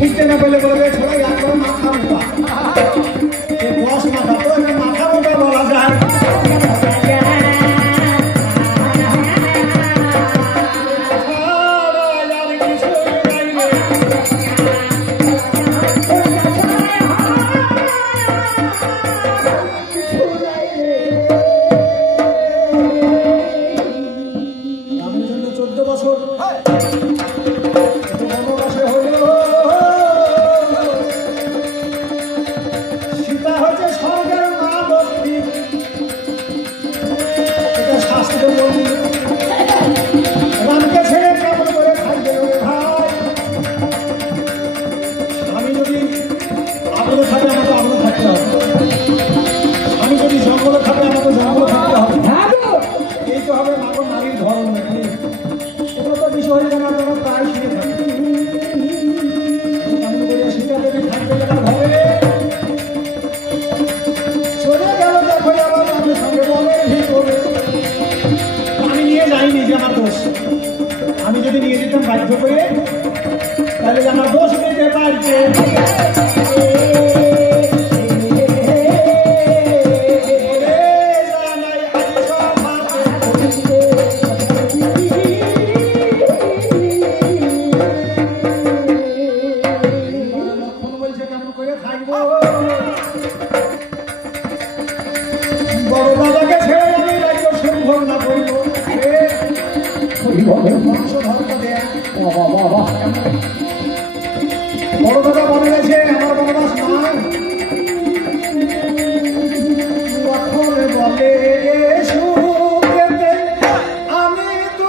বুঝতে না পেলে বলবে ছোড়া একবার মাথা মোটা, 10 মাথা তো মাথা মোটা বলা যায়। আমি যদি নিয়ে যেতাম বাধ্য করে তাহলে আমার দোষ নিতে পারছে। বলছে কেমন করে থাকবো, বড় দাদাকে ছেড়ে আমি রাজ্য সম্ভব না করবো। বড় দাদা বলে গেছে আমার বনবাস নাই, বলে আমি তো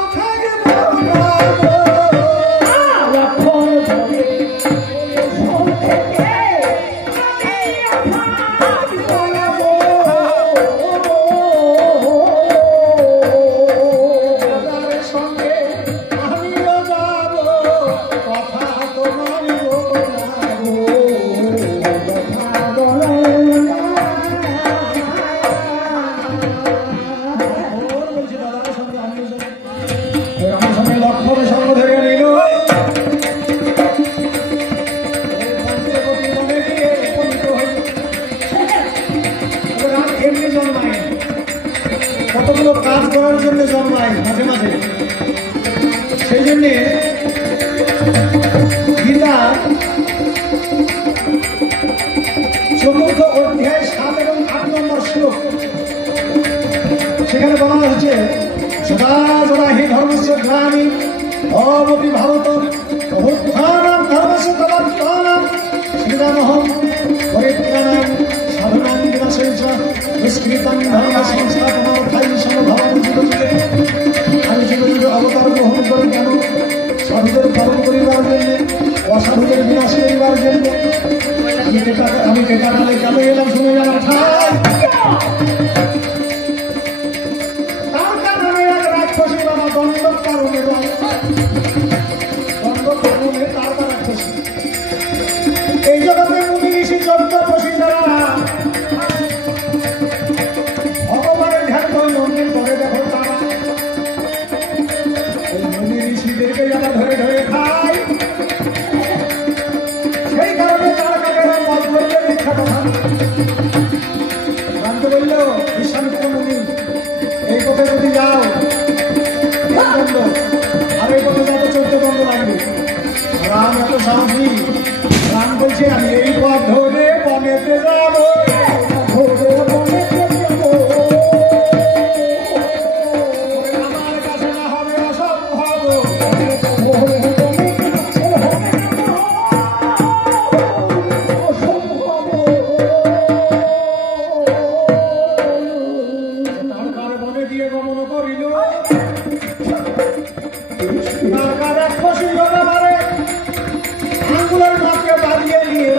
কতগুলো কাজ করার জন্য জন্মায় মাঝে মাঝে। সেই জন্য গীতা ৪র্থ অধ্যায় ৭ এবং ৮ নম্বর শ্লোক, সেখানে বলা হচ্ছে সদা সদা হি ধর্মস্য গ্লানি ভবতি ভারত অভ্যুত্থানাং ধর্মস্য তদাত্মানাং শ্রীরামহং পরিত্রাণাং সাধনাং বিনাশায় চ নিষ্কৃতং ধর্ম সংস্থাপনার্থায় সমভাবং যুগে আমি যুগে অবতার গ্রহণ করি কেন? সাধুদের পালন করিবার জন্য, অসাধুদের বিনাশ করিবার জন্য। আমি কেটাকালে কেন এলাম শুনে যাওয়ার ঠাই, তার কারণে এক রাক্ষসী বাবা দণ্ডক কারণে তার রাক্ষসী এই জগতে মুনি ঋষি 14 যারা ভগবানের ধ্যান করে মন্দির করে দেখো তারা এই মুনি ঋষিদেরকে যারা ধরে ধরে খায়, সেই কারণে তার কাছে মত বললে মিথ্যা কথা জানতে বলল বিশ্বামিত্র মুনি এই পথে যদি যাও দণ্ড, আর এই পথে যাতে 14 দণ্ড লাগবে। রাম এত সাহসী, রাম বলছে আমি এই পথ ধরে বনেতে যাবো। আমার কাছে না হবে অসম্ভব, তার বনে দিয়ে গমন করিল। আঙ্গুলের মাকে বাড়িয়ে নিয়ে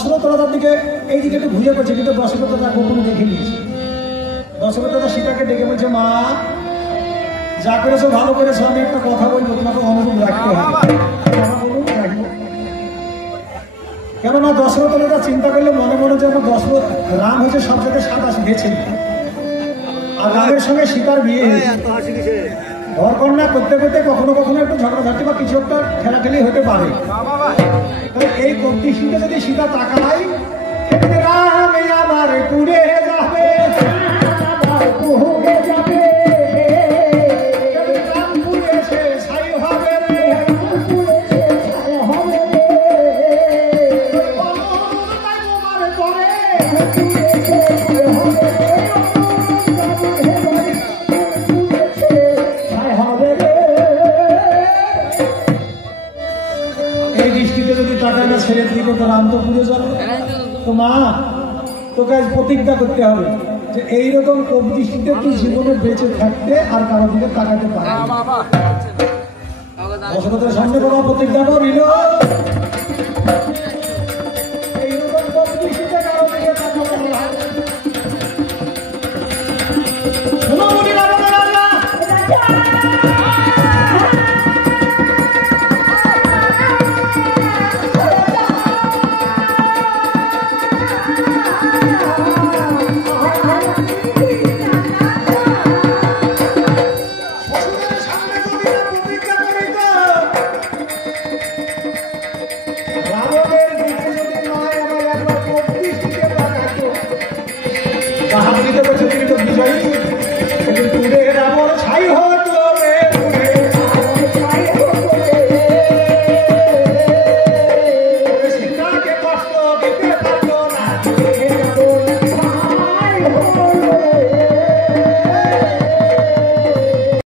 দশরথ রাজার দিকে এইদিকে একটু ঘুরে পড়ছে, কিন্তু দশরথ রাজা গোপন দেখে নিয়েছে। দশরথ রাজা সীতাকে ডেকে বলছে, মা যা করেছো ভালো করেছো, আমি একটা কথা বলবো, তোমাকে অনুরূপ রাখতে হবে। বলুন, রাখবো। কেননা দশরথ রাজা চিন্তা করলে মনে মনে যে আমার দশরথ রাম হচ্ছে সব জায়গায় সাদা গেছে, আর রামের সঙ্গে সীতার বিয়ে হয়েছে। ঘর কন্যা করতে করতে কখনো কখনো একটু ঝগড়াঝাটি বা কিছু একটা ঠেলাঠেলি হতে পারে। এই দৃষ্টিতে যদি সীতা তাকায়, রাম আবার পুড়ে যাবে, ছেড়ে দিকে তো রাম তো পুড়ে যাবে। তো মা তোকে আজ প্রতিজ্ঞা করতে হবে যে এইরকম দৃষ্টিতে তুই জীবনে বেঁচে থাকতে আর কারো দিকে তাকাতে পারবি। দশরথের সামনে কোনো প্রতিজ্ঞা করিল, এইরকম দৃষ্টিতে কারো দিকে তাকাতে না। শোনো বলি রাবণের রাজা, বিজয়ী রাবণ ছাই হয়।